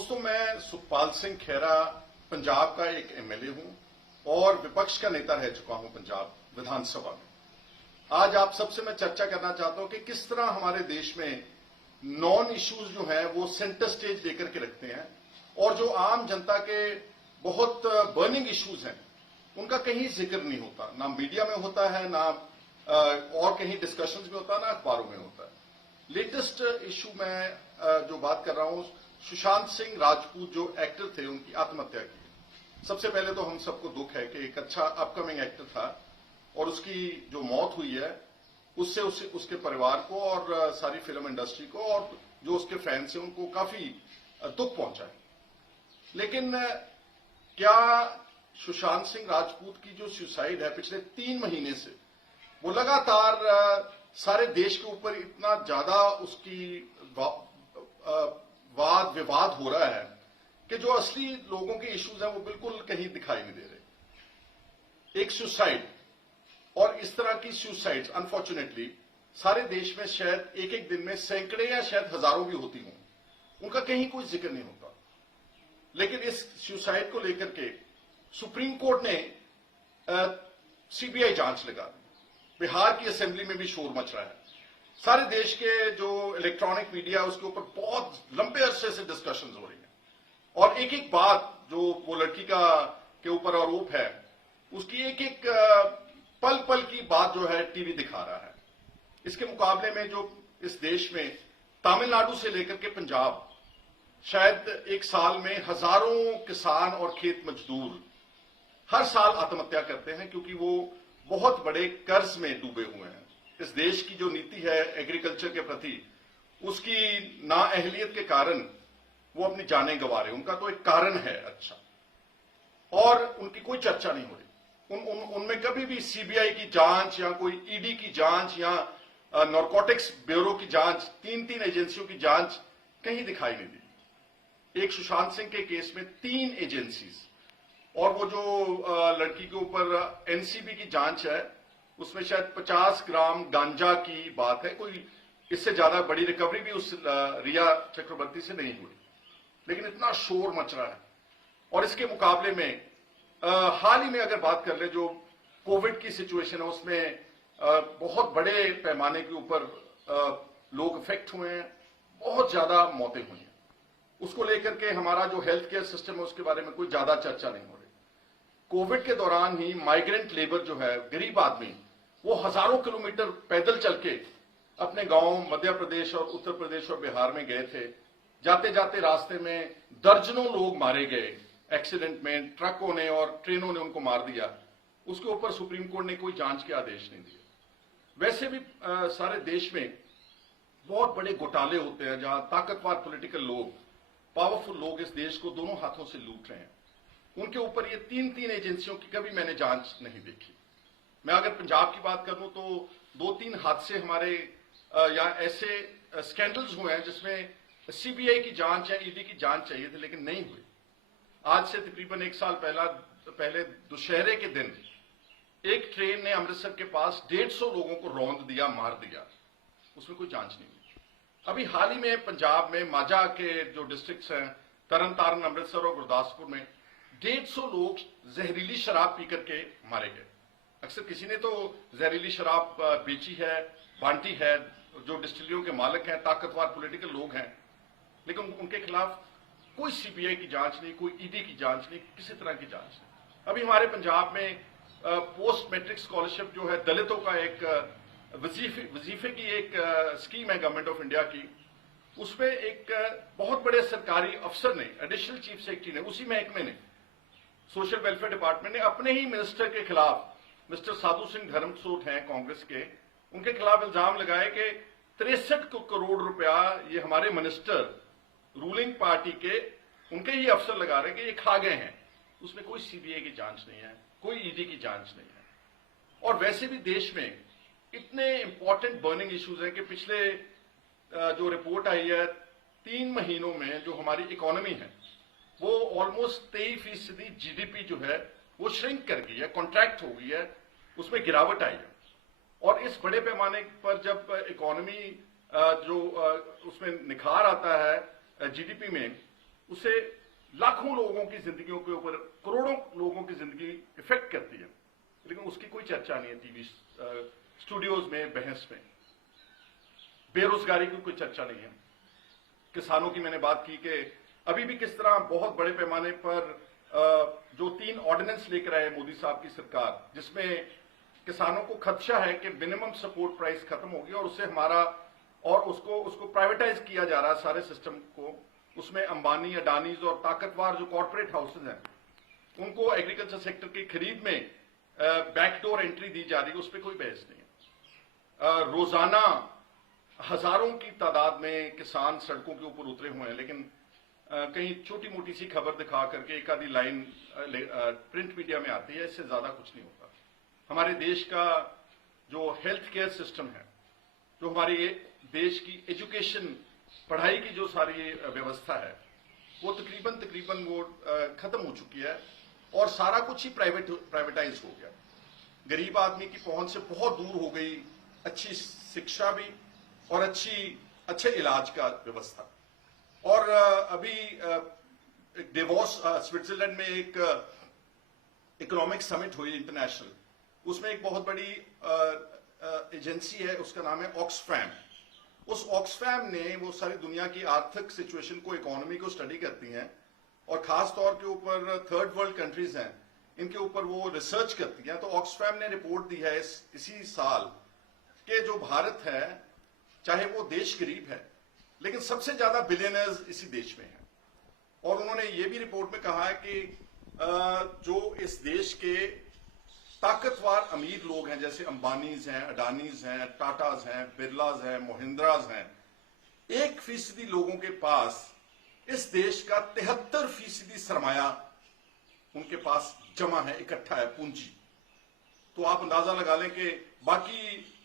दोस्तों, मैं सुखपाल सिंह खेरा पंजाब का एक एमएलए हूं और विपक्ष का नेता रह चुका हूं पंजाब विधानसभा में। आज आप सबसे मैं चर्चा करना चाहता हूं कि किस तरह हमारे देश में नॉन इश्यूज जो हैं वो सेंटर स्टेज लेकर के रखते हैं और जो आम जनता के बहुत बर्निंग इश्यूज हैं उनका कहीं जिक्र नहीं होता, ना मीडिया में होता है, ना और कहीं डिस्कशंस में होता है, ना अखबारों में होता है। लेटेस्ट इश्यू में जो बात कर रहा हूं, सुशांत सिंह राजपूत जो एक्टर थे उनकी आत्महत्या की। सबसे पहले तो हम सबको दुख है कि एक अच्छा अपकमिंग एक्टर था और उसकी जो मौत हुई है उससे उसके परिवार को और सारी फिल्म इंडस्ट्री को और जो उसके फैंस हैं उनको काफी दुख पहुंचा है। लेकिन क्या सुशांत सिंह राजपूत की जो सुसाइड है पिछले 3 महीने से वो लगातार सारे देश के ऊपर इतना ज्यादा उसकी वाद विवाद हो रहा है कि जो असली लोगों के इश्यूज हैं वो बिल्कुल कहीं दिखाई नहीं दे रहे। एक सुसाइड और इस तरह की सुसाइड अनफॉर्चुनेटली सारे देश में शायद एक एक दिन में सैकड़े या शायद हजारों भी होती हों, उनका कहीं कोई जिक्र नहीं होता। लेकिन इस सुसाइड को लेकर के सुप्रीम कोर्ट ने सीबीआई जांच लगा दी। बिहार की असेंबली में भी शोर मच रहा है। सारे देश के जो इलेक्ट्रॉनिक मीडिया उसके ऊपर बहुत लंबे अरसे से डिस्कशंस हो रही हैं और एक एक बात जो वो लड़की के ऊपर आरोप है उसकी एक एक पल पल की बात जो है टीवी दिखा रहा है। इसके मुकाबले में जो इस देश में तमिलनाडु से लेकर के पंजाब शायद एक साल में हजारों किसान और खेत मजदूर हर साल आत्महत्या करते हैं क्योंकि वो बहुत बड़े कर्ज में डूबे हुए हैं। इस देश की जो नीति है एग्रीकल्चर के प्रति उसकी नाअहलियत के कारण वो अपनी जानें गंवा रहे हैं। उनका तो एक कारण है अच्छा, और उनकी कोई चर्चा नहीं हो रही। उनमें कभी भी सीबीआई की जांच या कोई ईडी की जांच या नारकोटिक्स ब्यूरो की जांच, 3 एजेंसियों की जांच कहीं दिखाई नहीं दी। एक सुशांत सिंह के केस में 3 एजेंसीज और वो जो लड़की के ऊपर एनसीबी की जांच है उसमें शायद 50 ग्राम गांजा की बात है। कोई इससे ज्यादा बड़ी रिकवरी भी उस रिया चक्रवर्ती से नहीं हुई, लेकिन इतना शोर मच रहा है। और इसके मुकाबले में हाल ही में अगर बात कर ले जो कोविड की सिचुएशन है उसमें बहुत बड़े पैमाने के ऊपर लोग अफेक्ट हुए हैं, बहुत ज्यादा मौतें हुई हैं। उसको लेकर के हमारा जो हेल्थ केयर सिस्टम है उसके बारे में कोई ज्यादा चर्चा नहीं हो रही। कोविड के दौरान ही माइग्रेंट लेबर जो है, गरीब आदमी, वो हजारों किलोमीटर पैदल चल के अपने गांव मध्य प्रदेश और उत्तर प्रदेश और बिहार में गए थे। जाते जाते रास्ते में दर्जनों लोग मारे गए एक्सीडेंट में, ट्रकों ने और ट्रेनों ने उनको मार दिया। उसके ऊपर सुप्रीम कोर्ट ने कोई जांच के आदेश नहीं दिए। वैसे भी सारे देश में बहुत बड़े घोटाले होते हैं जहां ताकतवर पॉलिटिकल लोग, पावरफुल लोग इस देश को दोनों हाथों से लूट रहे हैं। उनके ऊपर ये 3 एजेंसियों की कभी मैंने जांच नहीं देखी। मैं अगर पंजाब की बात करूं तो 2-3 हादसे हमारे या ऐसे स्कैंडल्स हुए हैं जिसमें सीबीआई की जांच या ईडी की जांच चाहिए थी, लेकिन नहीं हुई। आज से तकरीबन 1 साल पहले दुशहरे के दिन एक ट्रेन ने अमृतसर के पास 150 लोगों को रौंद दिया, मार दिया, उसमें कोई जांच नहीं हुई। अभी हाल ही में पंजाब में माझा के जो डिस्ट्रिक्ट्स हैं, तरन तारण, अमृतसर और गुरदासपुर में 150 लोग जहरीली शराब पीकर के मारे गए। अक्सर किसी ने तो जहरीली शराब बेची है, बांटी है, जो डिस्टिलरियों के मालिक हैं, ताकतवर पॉलिटिकल लोग हैं, लेकिन उनके खिलाफ कोई सीबीआई की जांच नहीं, कोई ईडी की जांच नहीं, किसी तरह की जांच नहीं। अभी हमारे पंजाब में पोस्ट मैट्रिक स्कॉलरशिप जो है दलितों का एक वजीफे की एक स्कीम है गवर्नमेंट ऑफ इंडिया की, उसमें एक बहुत बड़े सरकारी अफसर ने, एडिशनल चीफ सेक्रेटरी ने, उसी महकमे ने, सोशल वेलफेयर डिपार्टमेंट ने अपने ही मिनिस्टर के खिलाफ, मिस्टर साधु सिंह धर्मसोत हैं कांग्रेस के, उनके खिलाफ इल्जाम लगाए कि 63 करोड़ रुपया ये हमारे मिनिस्टर रूलिंग पार्टी के, उनके ही अफसर लगा रहे कि ये खा गए हैं। उसमें कोई सीबीआई की जांच नहीं है, कोई ईडी की जांच नहीं है। और वैसे भी देश में इतने इंपॉर्टेंट बर्निंग इश्यूज हैं कि पिछले जो रिपोर्ट आई है 3 महीनों में जो हमारी इकोनॉमी है वो ऑलमोस्ट 23% जीडीपी जो है वो श्रिंक कर गई है, कॉन्ट्रैक्ट हो गई है, उसमें गिरावट आई है। और इस बड़े पैमाने पर जब इकोनॉमी जो उसमें निखार आता है जीडीपी में, उससे लाखों लोगों की जिंदगियों के ऊपर, करोड़ों लोगों की जिंदगी इफेक्ट करती है, लेकिन उसकी कोई चर्चा नहीं है टीवी स्टूडियोज में, बहस में। बेरोजगारी की कोई चर्चा नहीं है। किसानों की मैंने बात की कि अभी भी किस तरह बहुत बड़े पैमाने पर जो 3 ऑर्डिनेंस लेकर आए मोदी साहब की सरकार, जिसमें किसानों को खदशा है कि मिनिमम सपोर्ट प्राइस खत्म होगी और उससे हमारा, और उसको प्राइवेटाइज किया जा रहा है सारे सिस्टम को। उसमें अंबानी, अडानीज और ताकतवर जो कॉर्पोरेट हाउसेज हैं उनको एग्रीकल्चर सेक्टर की खरीद में बैकडोर एंट्री दी जा रही है, उस पर कोई बहस नहीं है। रोजाना हजारों की तादाद में किसान सड़कों के ऊपर उतरे हुए हैं, लेकिन कहीं छोटी मोटी सी खबर दिखा करके एक आधी लाइन प्रिंट मीडिया में आती है, इससे ज्यादा कुछ नहीं होता। हमारे देश का जो हेल्थ केयर सिस्टम है, जो हमारे देश की एजुकेशन, पढ़ाई की जो सारी व्यवस्था है, वो तकरीबन वो खत्म हो चुकी है और सारा कुछ ही प्राइवेटाइज हो गया। गरीब आदमी की पहुंच से बहुत दूर हो गई अच्छी शिक्षा भी और अच्छे इलाज का व्यवस्था। और अभी डेवोस स्विट्जरलैंड में एक इकोनॉमिक समिट हुई इंटरनेशनल, उसमें एक बहुत बड़ी एजेंसी है, उसका नाम है ऑक्सफैम। उस ऑक्सफैम ने वो सारी दुनिया की आर्थिक सिचुएशन को, इकोनॉमी को स्टडी करती हैं और खास तौर के ऊपर थर्ड वर्ल्ड कंट्रीज हैं, इनके ऊपर वो रिसर्च करती हैं। तो ऑक्सफैम ने रिपोर्ट दी है इसी साल कि जो भारत है, चाहे वो देश गरीब है, लेकिन सबसे ज्यादा बिलियनर्स इसी देश में हैं। और उन्होंने ये भी रिपोर्ट में कहा है कि जो इस देश के ताकतवर अमीर लोग हैं, जैसे अंबानीज हैं, अडानीज हैं, टाटाज हैं, बिरलाज हैं, महिंद्राज हैं, 1% लोगों के पास इस देश का 73% सरमाया उनके पास जमा है, इकट्ठा है, पूंजी। तो आप अंदाजा लगा लें कि बाकी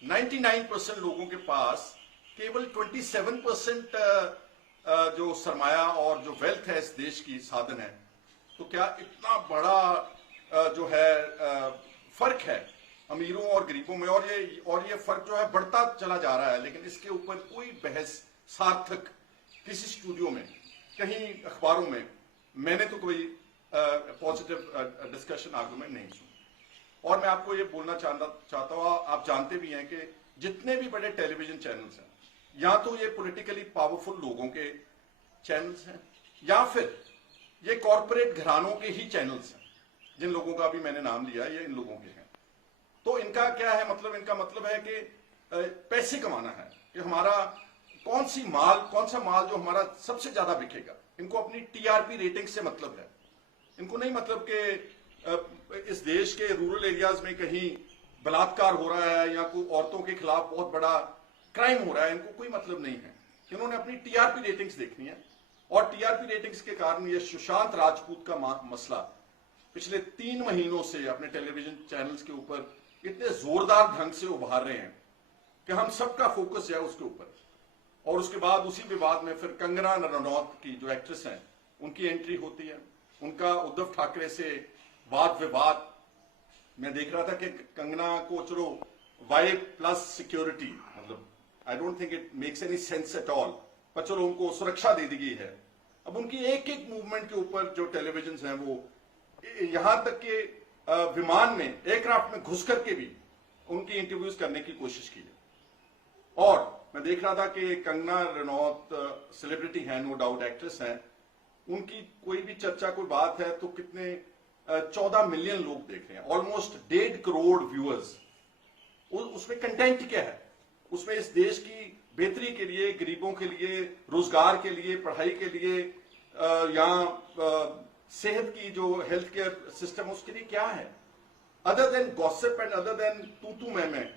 99% लोगों के पास केवल 27% जो सरमाया और जो वेल्थ है इस देश की साधन है। तो क्या इतना बड़ा जो है फर्क है अमीरों और गरीबों में, और ये फर्क जो है बढ़ता चला जा रहा है, लेकिन इसके ऊपर कोई बहस सार्थक किसी स्टूडियो में, कहीं अखबारों में मैंने तो कोई पॉजिटिव डिस्कशन आर्गुमेंट नहीं सुना। और मैं आपको ये बोलना चाहता हूं, आप जानते भी हैं कि जितने भी बड़े टेलीविजन चैनल्स हैं, या तो ये पॉलिटिकली पावरफुल लोगों के चैनल्स हैं, या फिर ये कॉरपोरेट घरानों के ही चैनल्स हैं। जिन लोगों का भी मैंने नाम लिया, ये इन लोगों के हैं। तो इनका क्या है मतलब? इनका मतलब है कि पैसे कमाना है, कि हमारा कौन सा माल जो हमारा सबसे ज्यादा बिकेगा। इनको अपनी टीआरपी रेटिंग से मतलब है। इनको नहीं मतलब कि इस देश के रूरल एरियाज में कहीं बलात्कार हो रहा है या कोई औरतों के खिलाफ बहुत बड़ा क्राइम हो रहा है, इनको कोई मतलब नहीं है। इन्होंने अपनी टीआरपी रेटिंग्स देखनी है, और टीआरपी रेटिंग्स के कारण ये सुशांत राजपूत का मसला पिछले 3 महीनों से अपने टेलीविजन चैनल्स के ऊपर इतने जोरदार ढंग से उभार रहे हैं कि हम सबका फोकस है उसके ऊपर। और उसके बाद उसी विवाद में फिर कंगना रनौत की जो एक्ट्रेस हैं, उनकी एंट्री होती है, उनका उद्धव ठाकरे से वाद विवाद। मैं देख रहा था कि कंगना को चलो Y+ सिक्योरिटी, मतलब I don't think it makes any sense at all, पर चलो उनको सुरक्षा दे दी गई है। अब उनकी एक एक मूवमेंट के ऊपर जो टेलीविजन हैं, वो यहां तक कि विमान में, एयरक्राफ्ट में घुस करके भी उनकी इंटरव्यूज करने की कोशिश की है। और मैं देख रहा था कि कंगना रनौत सेलिब्रिटी है, नो डाउट एक्ट्रेस हैं, उनकी कोई भी चर्चा, कोई बात है तो कितने 14 मिलियन लोग देख रहे हैं, ऑलमोस्ट 1.5 करोड़ व्यूअर्स। उसमें कंटेंट क्या है? उसमें इस देश की बेहतरी के लिए, गरीबों के लिए, रोजगार के लिए, पढ़ाई के लिए, या सेहत की जो हेल्थ केयर सिस्टम, उसके लिए क्या है? Other than gossip and other than तू मैं,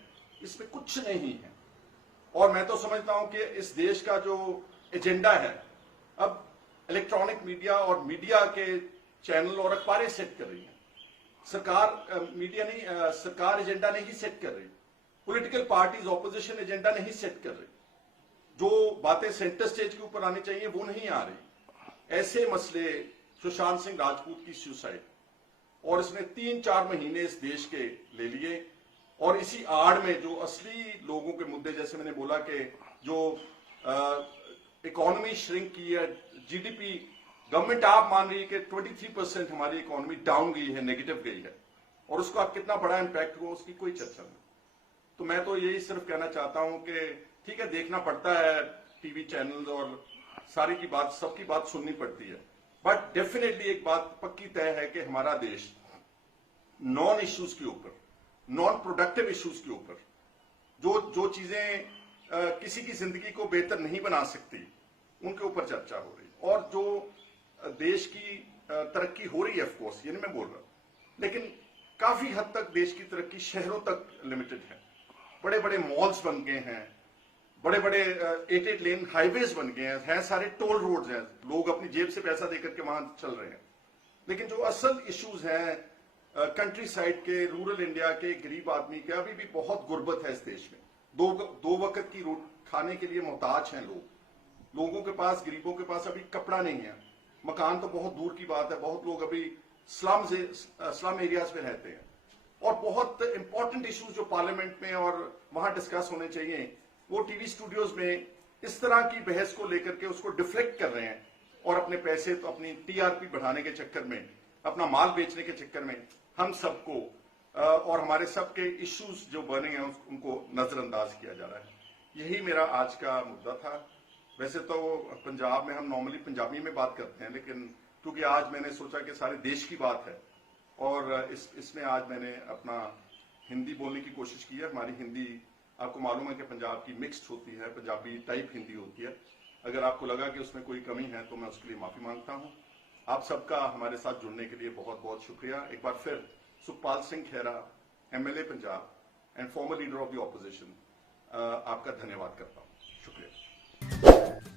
इसमें कुछ नहीं है। और मैं तो समझता हूं कि इस देश का जो एजेंडा है, अब इलेक्ट्रॉनिक मीडिया और मीडिया के चैनल और अखबारें सेट कर रही हैं। सरकार एजेंडा नहीं सेट कर रही, पॉलिटिकल पार्टीज ऑपोजिशन एजेंडा नहीं सेट कर रही, जो बातें सेंटर स्टेज के ऊपर आनी चाहिए वो नहीं आ रही। ऐसे मसले, सुशांत सिंह राजपूत की सुसाइड, और इसने 3-4 महीने इस देश के ले लिए, और इसी आड़ में जो असली लोगों के मुद्दे, जैसे मैंने बोला कि जो इकोनॉमी श्रिंक की है, जीडीपी गवर्नमेंट आप मान रही है कि 23% हमारी इकोनॉमी डाउन गई है, नेगेटिव गई है, और उसको आप कितना बड़ा इंपैक्ट हुआ उसकी कोई चर्चा नहीं। तो मैं तो यही सिर्फ कहना चाहता हूं कि ठीक है, देखना पड़ता है टीवी चैनल्स और सारी की बात, सबकी बात सुननी पड़ती है, बट डेफिनेटली एक बात पक्की तय है कि हमारा देश नॉन इश्यूज के ऊपर, नॉन प्रोडक्टिव इश्यूज के ऊपर, जो चीजें किसी की जिंदगी को बेहतर नहीं बना सकती, उनके ऊपर चर्चा हो रही। और जो देश की तरक्की हो रही है, ऑफकोर्स ये नहीं मैं बोल रहा, लेकिन काफी हद तक देश की तरक्की शहरों तक लिमिटेड है। बड़े बड़े मॉल्स बन गए हैं, बड़े बड़े 8 लेन हाईवेज बन गए हैं, सारे टोल रोड्स हैं, लोग अपनी जेब से पैसा देकर के वहां चल रहे हैं। लेकिन जो असल इश्यूज हैं कंट्री साइड के, रूरल इंडिया के, गरीब आदमी के, अभी भी बहुत गुर्बत है इस देश में। दो वक्त की खाने के लिए मोहताज हैं लोगों के पास, गरीबों के पास अभी कपड़ा नहीं है, मकान तो बहुत दूर की बात है, बहुत लोग अभी स्लम एरियाज में रहते हैं। और बहुत इंपॉर्टेंट इश्यूज जो पार्लियामेंट में और वहां डिस्कस होने चाहिए, वो टीवी स्टूडियोज में इस तरह की बहस को लेकर के उसको डिफ्लेक्ट कर रहे हैं, और अपने पैसे तो अपनी टीआरपी बढ़ाने के चक्कर में, अपना माल बेचने के चक्कर में हम सबको और हमारे सबके इश्यूज जो बने हैं उनको नजरअंदाज किया जा रहा है। यही मेरा आज का मुद्दा था। वैसे तो पंजाब में हम नॉर्मली पंजाबी में बात करते हैं, लेकिन क्योंकि आज मैंने सोचा कि सारे देश की बात है, और इसमें आज मैंने अपना हिंदी बोलने की कोशिश की है। हमारी हिंदी आपको मालूम है कि पंजाब की मिक्स्ड होती है, पंजाबी टाइप हिंदी होती है। अगर आपको लगा कि उसमें कोई कमी है तो मैं उसके लिए माफी मांगता हूं। आप सबका हमारे साथ जुड़ने के लिए बहुत बहुत शुक्रिया। एक बार फिर Sukhpal Singh Khaira, MLA Punjab and former leader of the opposition, आपका धन्यवाद करता हूं। शुक्रिया।